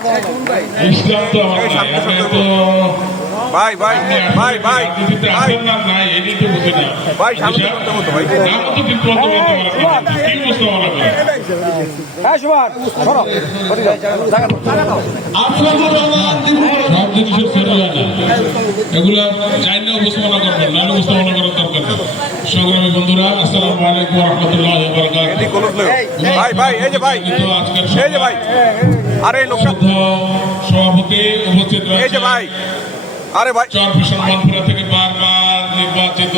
ইসলাম তো আমার নাই, আমি তো ভাই ভাই ভাই ভাই ভাই নাই এটি তো বুঝি না ভাই সামনে করতে মতো ভাই নাম তো কিন্তু বলতে পারবো কি বুঝতে পারবো হ্যাঁ সুমান ধরো সব জিনিসের ফেরা যায় না, এগুলা জানি না উপস্থাপনা করবেন না, উপস্থাপনা করার দরকার নেই। সংগ্রামী বন্ধুরা, আসসালামু আলাইকুম ওয়া রাহমাতুল্লাহি ওয়া বারাকাতুহু। ভাই ভাই এই যে ভাই আজকের এই যে ভাই আরে লোকটা সভাপতি উপস্থিত এই যে রয়েছে ভাই আরে ভাই চরফ্যাশন মানপুরা থেকে বারবার নির্বাচিত,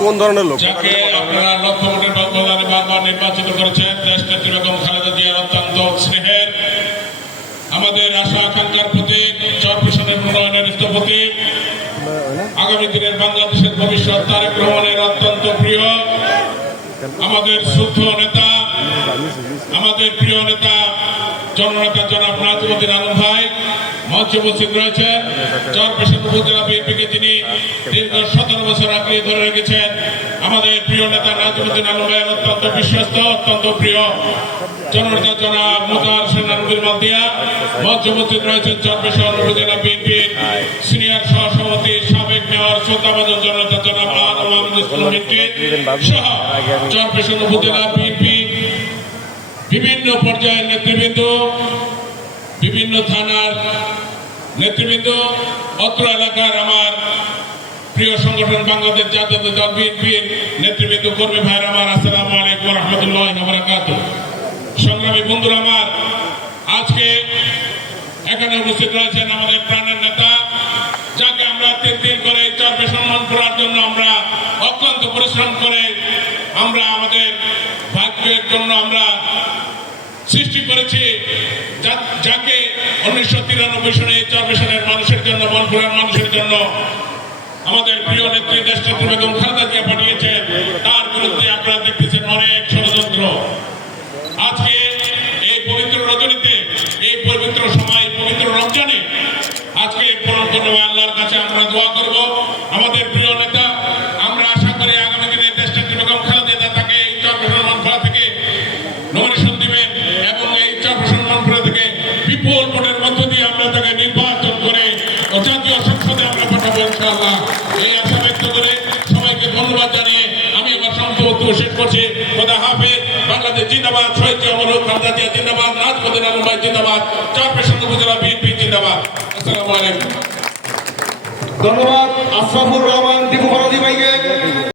কোন ধরনের লোক যাকে আপনারা লক্ষ কোটির ব্যবধানে বারবার নির্বাচিত করেছেন, দেশনেত্রী বেগম খালেদা জিয়ার অত্যন্ত স্নেহের, আমাদের আশা আকাঙ্ক্ষার প্রতীক, চরফ্যাশনের উন্নয়নের স্থপতি, আগামী দিনের বাংলাদেশের ভবিষ্যৎ তারেক রহমানের অত্যন্ত প্রিয়, আমাদের শুদ্ধ নেতা, আমাদের প্রিয় নেতা জননেতা জনাব নাজিমুদ্দিন আলম ভাই মঞ্চে উপস্থিত রয়েছেন। চরফ্যাশন উপজেলা বিএনপিকে তিনি দীর্ঘ 17 বছর আগে ধরে রেখেছেন। আমাদের প্রিয় নেতা নাজিমুদ্দিন আলম ভাইয়ের অত্যন্ত বিশ্বস্ত, অত্যন্ত প্রিয় জননেতা জনাব মোতাহার হোসেন আলমগীর মালদিয়া মঞ্চে উপস্থিত রয়েছেন। চরফ্যাশন উপজেলা বিএনপির সিনিয়র সহসভাপতি সাবেক মেয়র শ্রদ্ধাভাজন জননেতা জনাব আনোয়ার মাহমুদ ইসলাম মিন্টু সহ চরফ্যাশন উপজেলা বিএনপি বিভিন্ন পর্যায়ের নেতৃবৃন্দ, বিভিন্ন থানার নেতৃবৃন্দ, অত্র এলাকার আমার প্রিয় সংগঠন বাংলাদেশ জাতীয়তাবাদী দল বিএনপির নেতৃবৃন্দ, কর্মী ভাইয়ের আমার, আসসালামু আলাইকুম ওয়া রাহমাতুল্লাহি ওয়া বারাকাতুহু। সংগ্রামী বন্ধুরা আমার, আজকে এখানে উপস্থিত রয়েছেন আমাদের প্রাণের নেতা, যাকে আমরা 3 দিন করে চরফ্যাশন মানপুরার জন্য আমরা অক্লান্ত পরিশ্রম করে আমরা আমাদের ভাগ্যের জন্য আমরা সৃষ্টি করেছি, যাকে 1993 সালে চরফ্যাশনের মানুষের জন্য, মানপুরার মানুষের জন্য আমাদের প্রিয় নেত্রী দেশনেত্রী বেগম খালেদা জিয়া পাঠিয়েছেন। তার বিরুদ্ধে আপনারা দেখতেছেন অনেক ষড়যন্ত্র। আজকে এই পবিত্র রজনীতে, এই পবিত্র সময়, পবিত্র রমজানে আজকে পূরণ করবো আল্লাহর কাছে আমরা দোয়া করব। আমাদের প্রিয় নেতা, আমরা আশা করি আগামী দিনে দেশনেত্রী বেগম খালেদা জিয়া তাকে এই চরফ্যাশন মানপুরা থেকে নমিনেশন দিবেন এবং এই চরফ্যাশন মানপুরা থেকে বিপুল ভোটের মধ্য দিয়ে আমরা তাকে নির্বাচন করে জাতীয় সংসদে আমরা পাঠাবো ইনশাআল্লাহ। এই আশা ব্যক্ত করে সবাইকে ধন্যবাদ জানিয়ে আমি আমার সংক্ষিপ্ত শেষ করছি। খোদা হাফেজ। বাংলাদেশ জিন্দাবাদ, শহীদ জিয়া খালেদা জিয়া জিন্দাবাদ, নাজিমুদ্দিন আলম ভাই জিন্দাবাদ, চরফ্যাশন উপজেলা বিএনপি জিন্দাবাদ। আসসালামু আলাইকুম। ধন্যবাদ আশরাফুর রহমান দীপু ভাইকে।